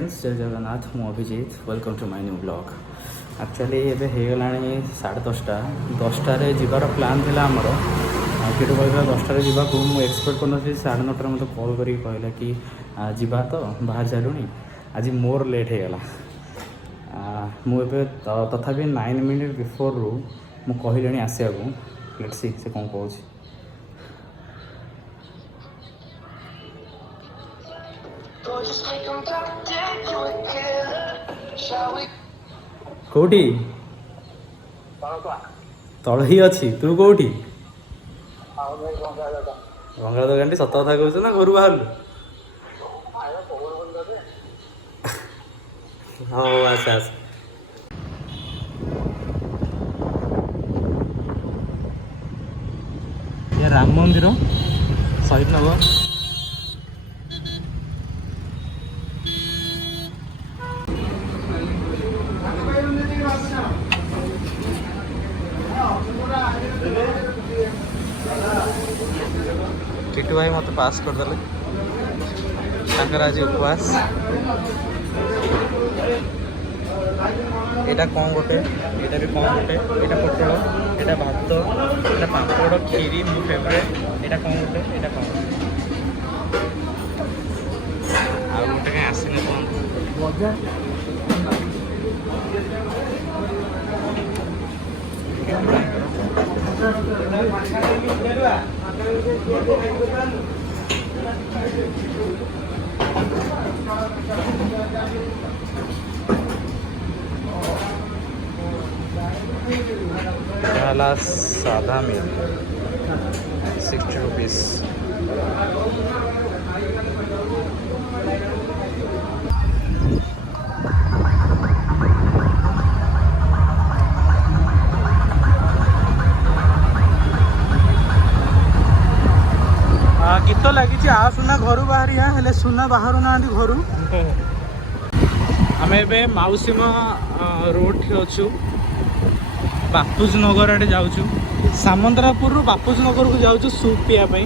Friends जय जगन्नाथ मु Abhijit welcome to my new blog. Actually एबे हो गलानी 10:30 10टारे जीवार प्लान थिला आमर किटू कहला 10टारे जीवाकू मु एक्सपेक्ट करन 9:30 मत कॉल करी कहला कि जीवा तो बाहर चलुनी आज मोर लेट हो गला। मुझे तथापि 9 मिनिट बिफोर रु मु कहले आसिया को लेट्स सी से कौन कहूँ। कौटी तल ही अच्छी तू कौटी भंगार दোकान सत कथा कहू ना घर बाहर हाँ आस आस ये राम मंदिर शहीद नगर किटू भाई मत पास करदे आज उपवास एटा कौन गोटे एटा भी कौन गोटे एटा पोटल एटा भात एटा पापड़ खीरी मो फेवरेट एटा कौन गोटे एटा कौन आ गोटे कहीं आसने कौन साधा मील 60 रुपीस। गीत लगी आ सुना घर बाहर हेले सुना बाहर ना घर आम ए मौसीमा रोड अच्छु बापूजी नगर आड़े जाऊँ सामंतरापुर बापूजी नगर को जाऊँ सूप पीवाई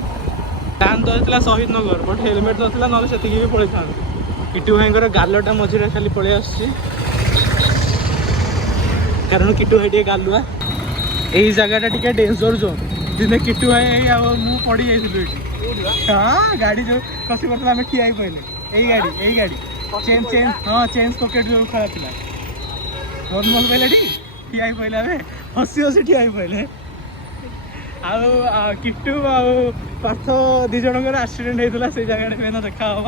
प्लान तो होता शहीद नगर बट हेलमेट तो था ना से भी पड़े था किटू भाई गालटा मझे खाली पलि आस कारण किटू भाई टे गालुआ यही जगहटा टी डेंजर जोन दिने किटू भाई मु पड़ी जाइए हाँ गाड़ी जो कसी पड़ता आम ठिया पड़े यही गाड़ी चेन चेन हाँ चेन पकेट जो खड़ा था मन मन पहले ठिया पड़े आम हसी हसी ठिया पड़े किटू पार्थ दी जन एक्सीडेंट होता से जगह पे देखा हम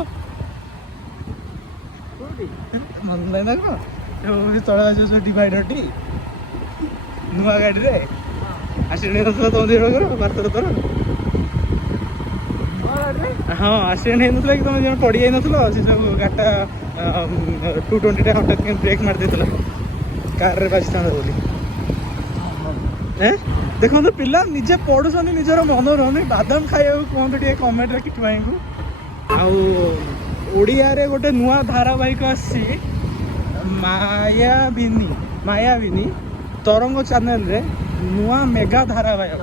मन लगे ना कौन तला जो डिवाइडर टी नुआ गाड़ी रे एक्सीडेंट होता तुम दी जन पार्थ तोर हाँ एक्सीडेंट होता कि तुम जन पड़ जाइन से सब गाटा 220 हठात ब्रेक मार देता कार रे बाजी था बोली देखो तो पिला निजे पढ़ुं निजर मन रही बादाम खाया कहतु टे कमेंट रे किटू भाई को आड़िया गोटे नुआ धारावाहिक आसी मायाविनी तरंग चैनल रे नुआ मेगा धारावाहिक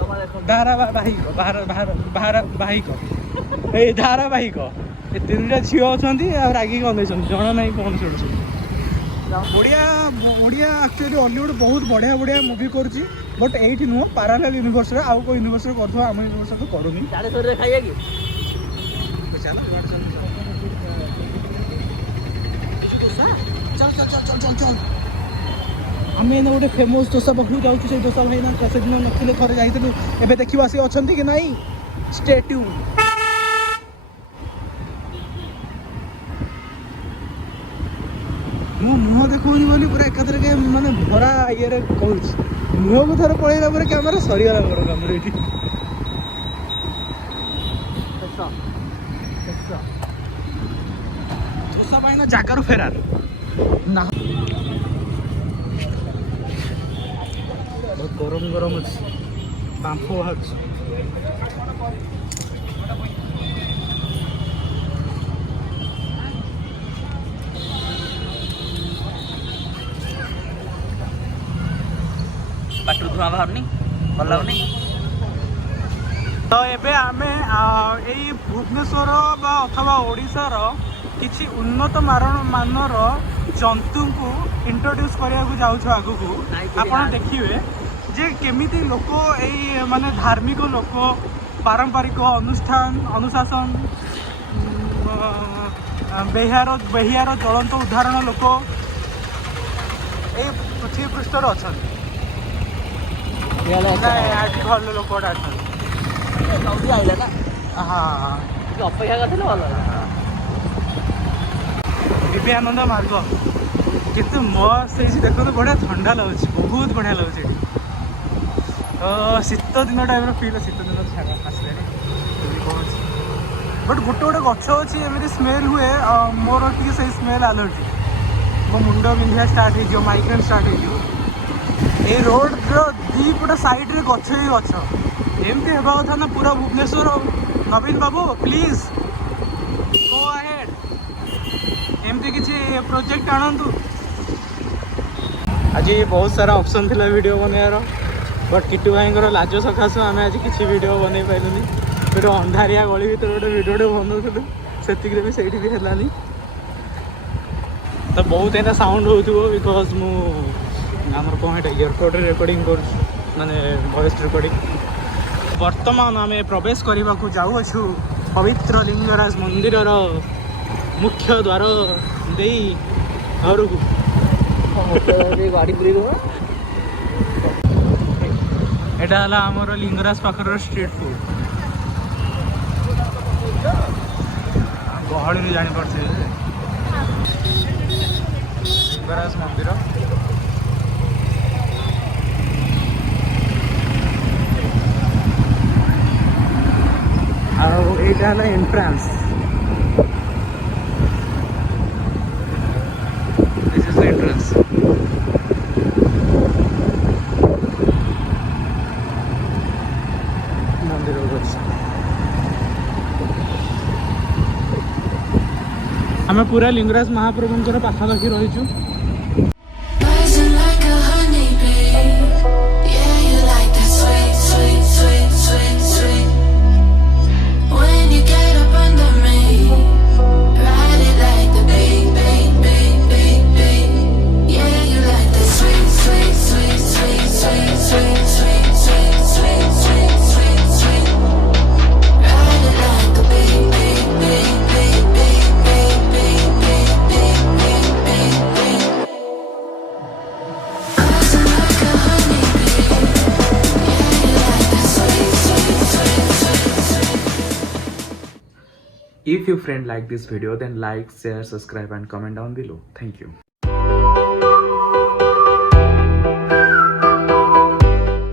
धारावाहिक ये 3टा झील अच्छा रागिक अन जन ना कौन से ओडिया एक्चुअली हॉलीवुड बहुत बढ़िया बढ़िया मुवी करुच्ची बट ये नुह पारालाल यूनिवर्स आउ को यूनिवर्स कर आम यूनिवर्स तो करूनी चल आम गोटे फेमस दोसा पाखु जाऊँ से दोसा भाई ना से दिन नखिले थे जाइलु एवं देखा सी अच्छा कि ना स्टे ट्यून मो मुह देखनी बोली पूरा एकाथर के माने भरा ये कहूँ मुह को थोड़ा पलैला पर कैमेरा सरीगला मोर कम ये दोसा भाई ना जगार फेरार ना बहुत गरम गरम अच्छे बांफ बाहर पाटू धुआं बाहर भल लगुनि तो एबे आमे यही भुवनेश्वर अथवा ओडिशार किसी उन्नत मानर जंतु को इंट्रोड्यूस करने जाऊँ आगु को आप देखिए जे केमिति लोक यही माने धार्मिक लोक पारंपरिक अनुष्ठान अनुशासन बेहियार ज्वलंत उदाहरण लोक ये पृथ्वी पृष्ठ अच्छा आज भल लोकटा अच्छा हाँ ଅପେକ୍ଷା କରିଥିଲେ ଭଲ विवेकानंद मार्ग केते मस्त है देखो बढ़िया ठंडा लगुच बहुत बढ़िया लगुच शीत दिन टाइम फिल शीत दिन छाड़ आसले बट गोटे गोटे गछ अच्छी एमती स्मेल हुए मोर टी से स्मेल एलर्जी मो मुंड बिंधा स्टार्ट हो माइग्रेन स्टार्ट हो रोड दी पट साइड रे गछ ही गछ एमती हेबा कथा ना पूरा भुवनेश्वर नवीन बाबू प्लीज गो अहेड एमती किसी प्रोजेक्ट आणतु आज बहुत सारा ऑप्शन थिला वीडियो बनैयार बट किट्टू भाई लाज सकाशु आम आज किसी वीडियो बन पाइलुनी गोटे अंधारिया गली भर गोटे वीडियो बनाऊलु से भी सही भी है तो बहुत एना साउंड हो बिकज मुझे कौन है इयरपोर्ट रेकर्डिंग कर माने वॉइस रेकर्डिंग वर्तमान आम प्रवेश करने को जाऊँ पवित्र लिंगराज मंदिर मुख्य द्वार दे घर को गाड़ी पूरी एटा आमर लिंगराज पाखर स्ट्रीट फूड गहली जापारे लिंगराज मंदिर आईटा entrance this is the entrance मंदिर आम पूरा Lingaraj महाप्रभुंर पाखापाखि रहीचु If you friend like this video, then like, share, subscribe and comment down below. Thank you.